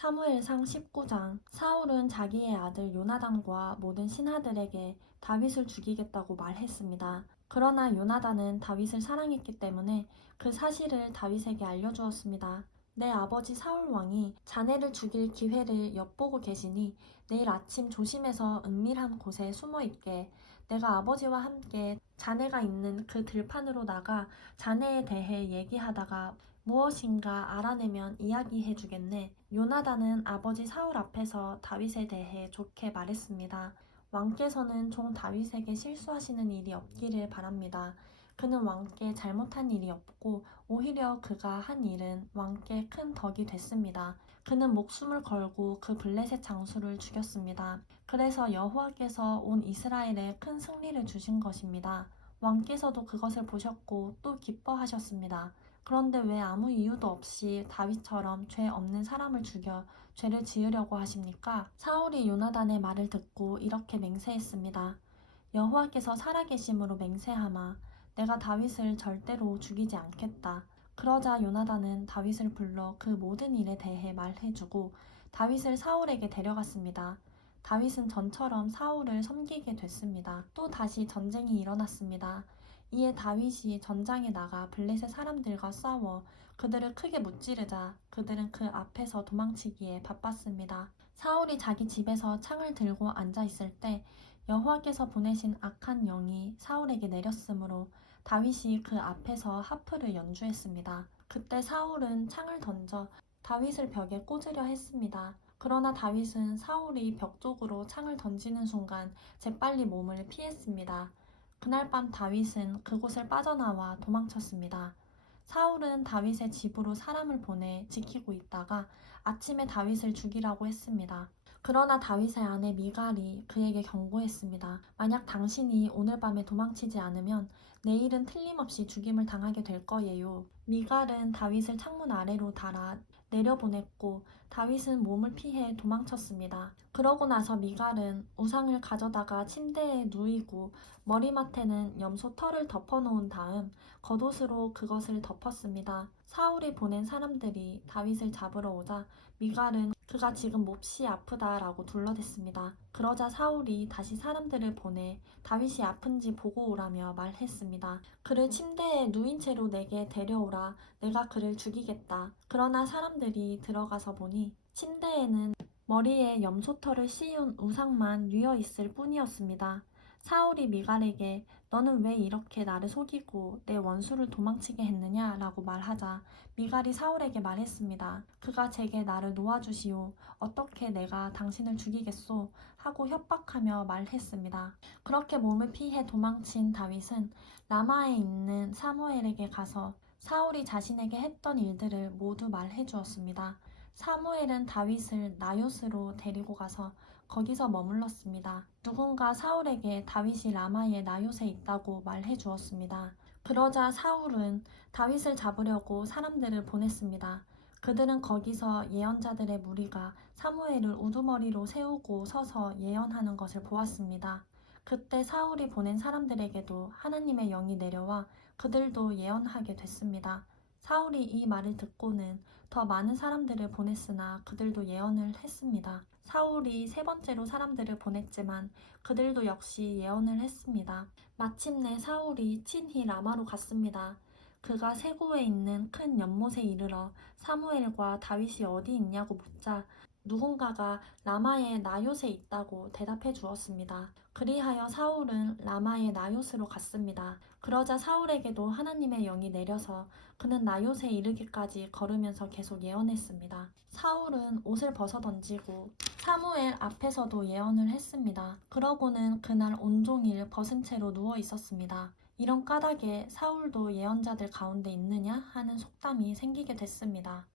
사무엘상 19장. 사울은 자기의 아들 요나단과 모든 신하들에게 다윗을 죽이겠다고 말했습니다. 그러나 요나단은 다윗을 사랑했기 때문에 그 사실을 다윗에게 알려주었습니다. 내 아버지 사울 왕이 자네를 죽일 기회를 엿보고 계시니 내일 아침 조심해서 은밀한 곳에 숨어 있게. 내가 아버지와 함께 자네가 있는 그 들판으로 나가 자네에 대해 얘기하다가 무엇인가 알아내면 이야기해 주겠네. 요나단은 아버지 사울 앞에서 다윗에 대해 좋게 말했습니다. 왕께서는 종 다윗에게 실수하시는 일이 없기를 바랍니다. 그는 왕께 잘못한 일이 없고 오히려 그가 한 일은 왕께 큰 덕이 됐습니다. 그는 목숨을 걸고 그 블레셋 장수를 죽였습니다. 그래서 여호와께서 온 이스라엘에 큰 승리를 주신 것입니다. 왕께서도 그것을 보셨고 또 기뻐하셨습니다. 그런데 왜 아무 이유도 없이 다윗처럼 죄 없는 사람을 죽여 죄를 지으려고 하십니까? 사울이 요나단의 말을 듣고 이렇게 맹세했습니다. 여호와께서 살아계심으로 맹세하마 내가 다윗을 절대로 죽이지 않겠다. 그러자 요나단은 다윗을 불러 그 모든 일에 대해 말해주고 다윗을 사울에게 데려갔습니다. 다윗은 전처럼 사울을 섬기게 됐습니다. 또 다시 전쟁이 일어났습니다. 이에 다윗이 전장에 나가 블레셋 사람들과 싸워 그들을 크게 무찌르자 그들은 그 앞에서 도망치기에 바빴습니다. 사울이 자기 집에서 창을 들고 앉아 있을 때 여호와께서 보내신 악한 영이 사울에게 내렸으므로 다윗이 그 앞에서 하프를 연주했습니다. 그때 사울은 창을 던져 다윗을 벽에 꽂으려 했습니다. 그러나 다윗은 사울이 벽 쪽으로 창을 던지는 순간 재빨리 몸을 피했습니다. 그날 밤 다윗은 그곳을 빠져나와 도망쳤습니다. 사울은 다윗의 집으로 사람을 보내 지키고 있다가 아침에 다윗을 죽이라고 했습니다. 그러나 다윗의 아내 미갈이 그에게 경고했습니다. 만약 당신이 오늘 밤에 도망치지 않으면 내일은 틀림없이 죽임을 당하게 될 거예요. 미갈은 다윗을 창문 아래로 달아 내려보냈고 다윗은 몸을 피해 도망쳤습니다. 그러고 나서 미갈은 우상을 가져다가 침대에 누이고 머리맡에는 염소 털을 덮어놓은 다음 겉옷으로 그것을 덮었습니다. 사울이 보낸 사람들이 다윗을 잡으러 오자 미갈은 그가 지금 몹시 아프다라고 둘러댔습니다. 그러자 사울이 다시 사람들을 보내 다윗이 아픈지 보고 오라며 말했습니다. 그를 침대에 누인 채로 내게 데려오라. 내가 그를 죽이겠다. 그러나 사람들이 들어가서 보니 침대에는 머리에 염소털을 씌운 우상만 뉘어 있을 뿐이었습니다. 사울이 미갈에게 너는 왜 이렇게 나를 속이고 내 원수를 도망치게 했느냐? 라고 말하자 미갈이 사울에게 말했습니다. 그가 제게 나를 놓아주시오. 어떻게 내가 당신을 죽이겠소? 하고 협박하며 말했습니다. 그렇게 몸을 피해 도망친 다윗은 라마에 있는 사무엘에게 가서 사울이 자신에게 했던 일들을 모두 말해 주었습니다. 사무엘은 다윗을 나요스로 데리고 가서 거기서 머물렀습니다. 누군가 사울에게 다윗이 라마의 나요스에 있다고 말해 주었습니다. 그러자 사울은 다윗을 잡으려고 사람들을 보냈습니다. 그들은 거기서 예언자들의 무리가 사무엘을 우두머리로 세우고 서서 예언하는 것을 보았습니다. 그때 사울이 보낸 사람들에게도 하나님의 영이 내려와 그들도 예언하게 됐습니다. 사울이 이 말을 듣고는 더 많은 사람들을 보냈으나 그들도 예언을 했습니다. 사울이 세 번째로 사람들을 보냈지만 그들도 역시 예언을 했습니다. 마침내 사울이 친히 라마로 갔습니다. 그가 세고에 있는 큰 연못에 이르러 사무엘과 다윗이 어디 있냐고 묻자 누군가가 라마의 나요스에 있다고 대답해 주었습니다. 그리하여 사울은 라마의 나요스로 갔습니다. 그러자 사울에게도 하나님의 영이 내려서 그는 나요스에 이르기까지 걸으면서 계속 예언했습니다. 사울은 옷을 벗어던지고 사무엘 앞에서도 예언을 했습니다. 그러고는 그날 온종일 벗은 채로 누워 있었습니다. 이런 까닭에 사울도 예언자들 가운데 있느냐 하는 속담이 생기게 됐습니다.